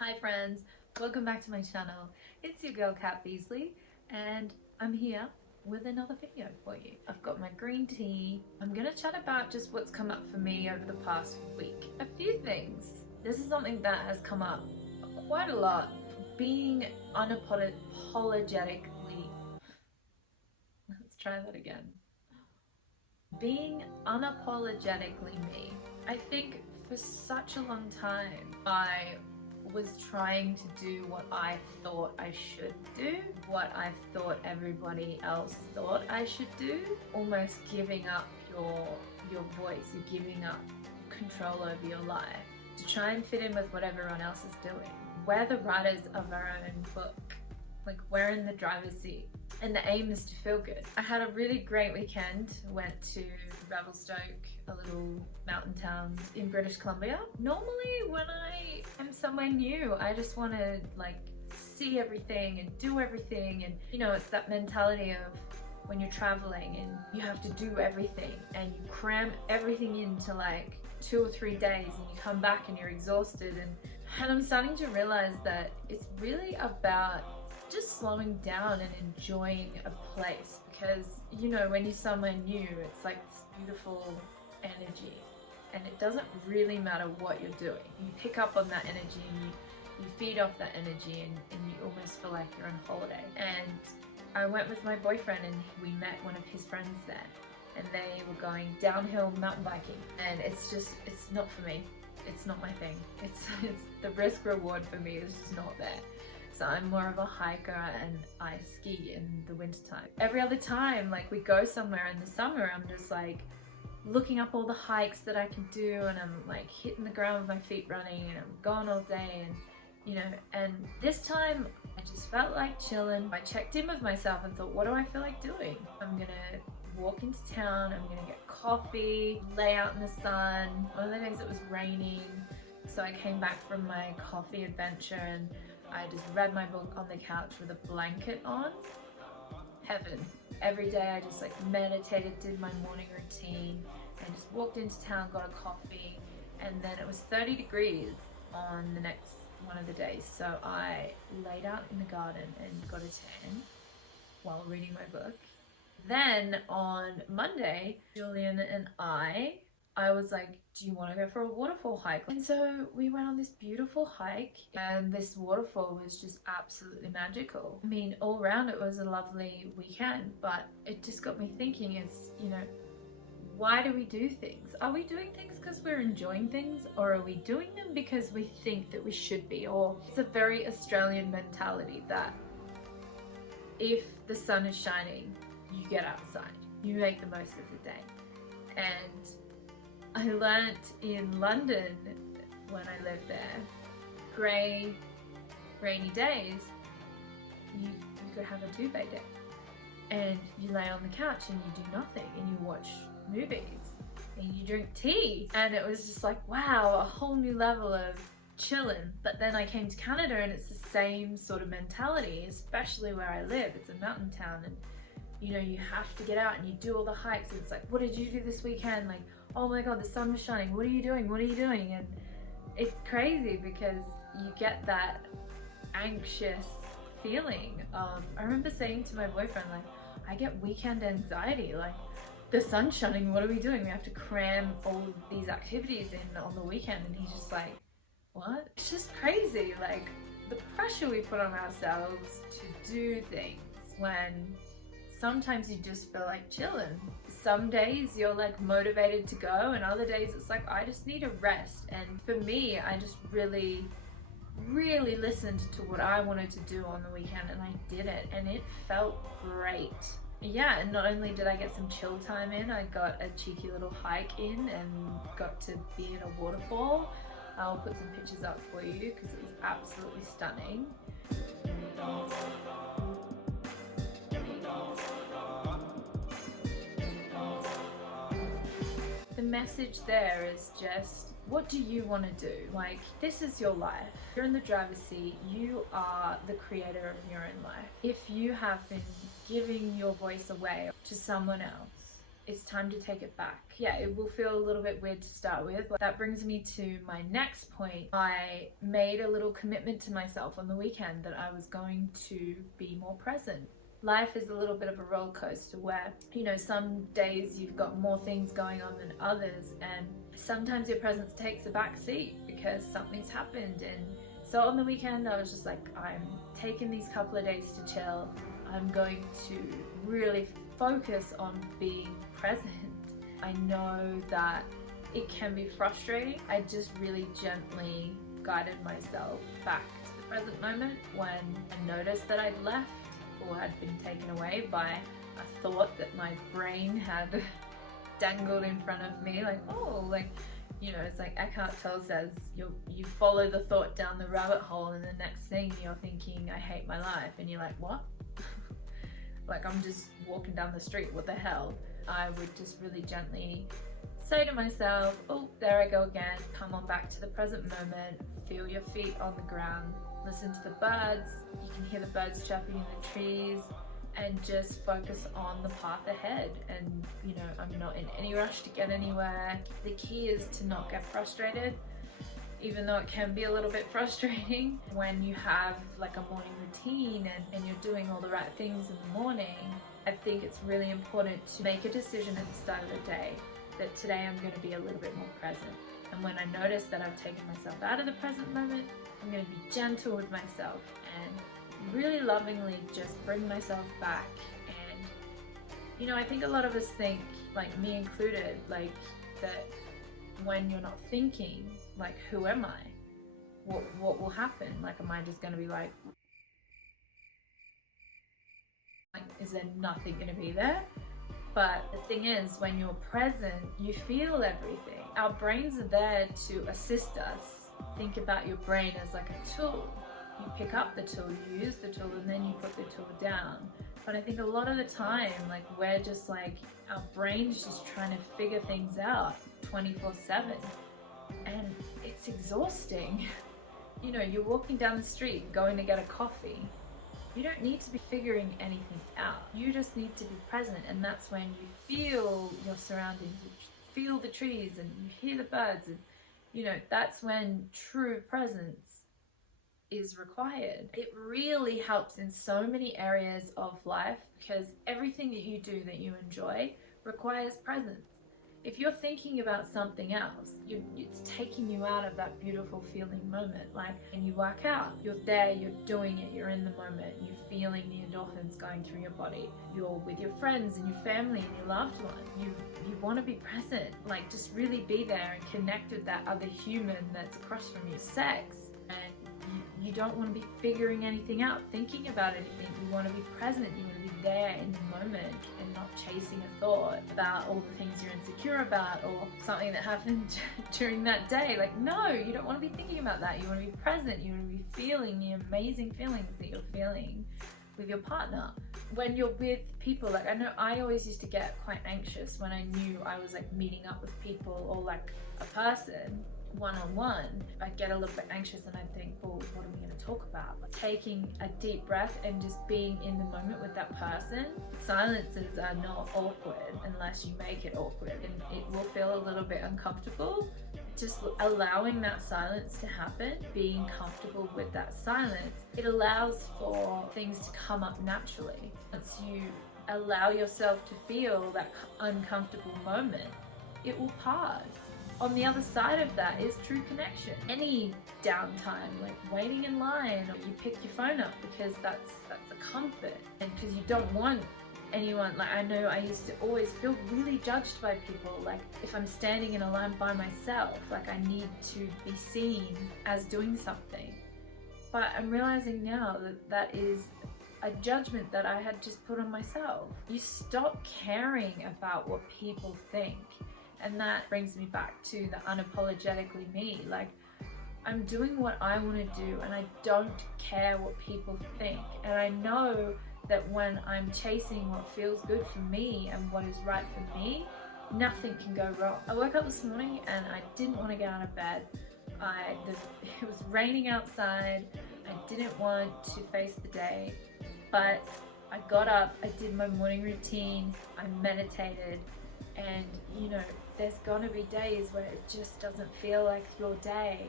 Hi friends, welcome back to my channel. It's your girl Kat Beasley and I'm here with another video for you. I've got my green tea. I'm gonna chat about just what's come up for me over the past week. A few things. This is something that has come up quite a lot. Being unapologetically, let's try that again. Being unapologetically me. I think for such a long time I was trying to do what I thought I should do, what I thought everybody else thought I should do, almost giving up your voice, you're giving up control over your life to try and fit in with what everyone else is doing. We're the writers of our own book, like we're in the driver's seat. And the aim is to feel good. I had a really great weekend. Went to Revelstoke, a little mountain town in British Columbia. Normally when I am somewhere new, I just want to like see everything and do everything. And you know, it's that mentality of when you're traveling and you have to do everything and you cram everything into like 2 or 3 days and you come back and you're exhausted. And I'm starting to realize that it's really about just slowing down and enjoying a place, because you know, when you're somewhere new, it's like this beautiful energy and it doesn't really matter what you're doing. You pick up on that energy and you feed off that energy and you almost feel like you're on holiday. And I went with my boyfriend and we met one of his friends there and they were going downhill mountain biking, and it's not for me. It's not my thing. It's the risk reward for me is just not there. So I'm more of a hiker and I ski in the wintertime. Every other time, like we go somewhere in the summer, I'm just like looking up all the hikes that I can do and I'm like hitting the ground with my feet running and I'm gone all day, and you know, and this time I just felt like chilling. I checked in with myself and thought, what do I feel like doing? I'm gonna walk into town, I'm gonna get coffee, lay out in the sun. One of the days it was raining, so I came back from my coffee adventure and I just read my book on the couch with a blanket on. Heaven. Every day I just like meditated, did my morning routine, and just walked into town, got a coffee, and then it was 30 degrees on the next one of the days. So I laid out in the garden and got a tan while reading my book. Then on Monday, Julian and I was like, do you want to go for a waterfall hike? And so we went on this beautiful hike and this waterfall was just absolutely magical. I mean, all around it was a lovely weekend, but it just got me thinking is, you know, why do we do things? Are we doing things because we're enjoying things, or are we doing them because we think that we should be? Or it's a very Australian mentality that if the sun is shining, you get outside, you make the most of the day. And I learnt in London when I lived there, grey, rainy days, you could have a duvet day and you lay on the couch and you do nothing and you watch movies and you drink tea, and it was just like, wow, a whole new level of chilling. But then I came to Canada and it's the same sort of mentality, especially where I live. It's a mountain town and you know, you have to get out and you do all the hikes. And it's like, what did you do this weekend? Like, oh my God, the sun was shining. What are you doing? What are you doing? And it's crazy because you get that anxious feeling of, I remember saying to my boyfriend, like, I get weekend anxiety. Like, the sun's shining, what are we doing? We have to cram all of these activities in on the weekend. And he's just like, what? It's just crazy. Like, the pressure we put on ourselves to do things when sometimes you just feel like chilling. Some days you're like motivated to go, and other days it's like, I just need a rest. And for me, I just really listened to what I wanted to do on the weekend and I did it, and it felt great. Yeah, and not only did I get some chill time in, I got a cheeky little hike in and got to be at a waterfall. I'll put some pictures up for you because it was absolutely stunning. The message there is just, what do you want to do? Like, this is your life. You're in the driver's seat. You are the creator of your own life. If you have been giving your voice away to someone else, it's time to take it back. Yeah, it will feel a little bit weird to start with. That brings me to my next point. I made a little commitment to myself on the weekend that I was going to be more present. Life is a little bit of a roller coaster where, you know, some days you've got more things going on than others, and sometimes your presence takes a back seat because something's happened. And so on the weekend, I was just like, I'm taking these couple of days to chill. I'm going to really focus on being present. I know that it can be frustrating. I just really gently guided myself back to the present moment when I noticed that I'd left or had been taken away by a thought that my brain had dangled in front of me. Like, oh, like, you know, it's like Eckhart Tolle says, you follow the thought down the rabbit hole, and the next thing you're thinking, I hate my life. And you're like, what? Like, I'm just walking down the street, what the hell? I would just really gently say to myself, oh, there I go again. Come on back to the present moment. Feel your feet on the ground. Listen to the birds. You can hear the birds chirping in the trees, and just focus on the path ahead. And, you know, I'm not in any rush to get anywhere. The key is to not get frustrated, even though it can be a little bit frustrating when you have like a morning routine and you're doing all the right things in the morning. I think it's really important to make a decision at the start of the day that today I'm going to be a little bit more present. And when I notice that I've taken myself out of the present moment, I'm going to be gentle with myself and really lovingly just bring myself back. And, you know, I think a lot of us think, like me included, like that when you're not thinking, like, who am I? What will happen? Like, am I just going to be like, is there nothing going to be there? But the thing is, when you're present, you feel everything. Our brains are there to assist us. Think about your brain as like a tool. You pick up the tool, you use the tool, and then you put the tool down. But I think a lot of the time, like, we're just like, our brain's just trying to figure things out 24/7. And it's exhausting. You know, you're walking down the street, going to get a coffee. You don't need to be figuring anything out. You just need to be present, and that's when you feel your surroundings, you feel the trees, and you hear the birds, and, you know, that's when true presence is required. It really helps in so many areas of life because everything that you do that you enjoy requires presence. If you're thinking about something else, it's taking you out of that beautiful feeling moment. Like when you work out, you're there, you're doing it, you're in the moment, you're feeling the endorphins going through your body. You're with your friends and your family and your loved one. You want to be present, like just really be there and connect with that other human that's across from you. Sex, and you don't want to be figuring anything out, thinking about anything. You want to be present, you want to be there in the moment and not chasing a thought about all the things you're insecure about or something that happened during that day. Like, no, you don't want to be thinking about that. You want to be present, you want to be feeling the amazing feelings that you're feeling with your partner. When you're with people, like I know I always used to get quite anxious when I knew I was like meeting up with people or like a person one-on-one. I get a little bit anxious and I think, well, what are we going to talk about? But taking a deep breath and just being in the moment with that person. Silences are not awkward unless you make it awkward, and it will feel a little bit uncomfortable. Just allowing that silence to happen, being comfortable with that silence, it allows for things to come up naturally. Once you allow yourself to feel that uncomfortable moment, it will pass. On the other side of that is true connection. Any downtime, like waiting in line, or you pick your phone up because that's a comfort, and because you don't want anyone, like I know I used to always feel really judged by people, like if I'm standing in a line by myself, like I need to be seen as doing something. But I'm realizing now that that is a judgment that I had just put on myself. You stop caring about what people think. And that brings me back to the unapologetically me. Like, I'm doing what I want to do and I don't care what people think. And I know that when I'm chasing what feels good for me and what is right for me, nothing can go wrong. I woke up this morning and I didn't want to get out of bed. It was raining outside. I didn't want to face the day, but I got up, I did my morning routine, I meditated, And you know, there's gonna be days where it just doesn't feel like your day,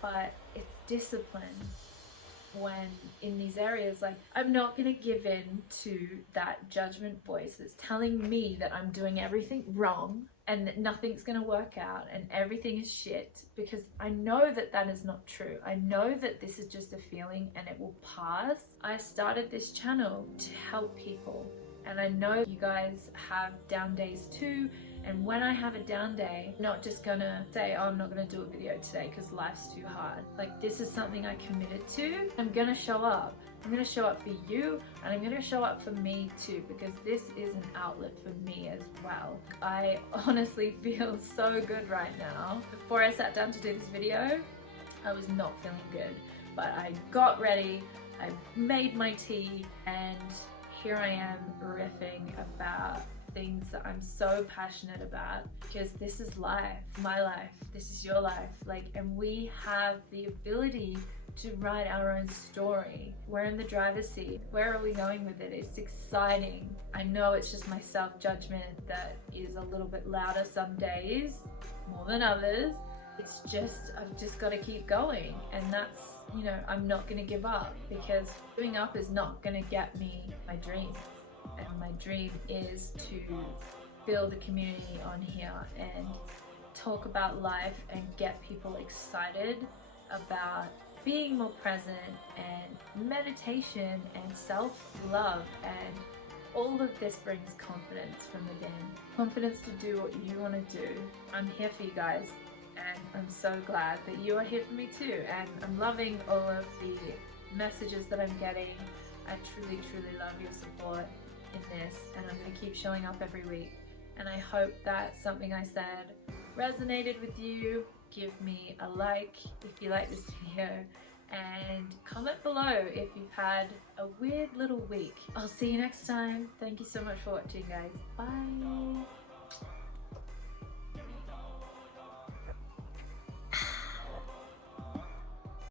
but it's discipline when in these areas. Like, I'm not gonna give in to that judgment voice that's telling me that I'm doing everything wrong and that nothing's gonna work out and everything is shit, because I know that that is not true. I know that this is just a feeling and it will pass. I started this channel to help people, and I know you guys have down days too. And when I have a down day, I'm not just gonna say, oh, I'm not gonna do a video today because life's too hard. Like, this is something I committed to. I'm gonna show up. I'm gonna show up for you, and I'm gonna show up for me too, because this is an outlet for me as well. I honestly feel so good right now. Before I sat down to do this video, I was not feeling good, but I got ready, I made my tea, and here I am riffing about things that I'm so passionate about, because this is life, my life, this is your life. Like, and we have the ability to write our own story. We're in the driver's seat. Where are we going with it? It's exciting. I know it's just my self-judgment that is a little bit louder some days, more than others. It's just, I've just got to keep going. And that's, you know, I'm not going to give up, because giving up is not going to get me my dreams. And my dream is to build a community on here and talk about life and get people excited about being more present, and meditation and self-love, and all of this brings confidence from within. Confidence to do what you want to do. I'm here for you guys, and I'm so glad that you are here for me too. And I'm loving all of the messages that I'm getting. I truly, truly love your support in this, and I'm going to keep showing up every week. And I hope that something I said resonated with you. Give me a like if you like this video, and comment below if you've had a weird little week. I'll see you next time. Thank you so much for watching, guys. Bye.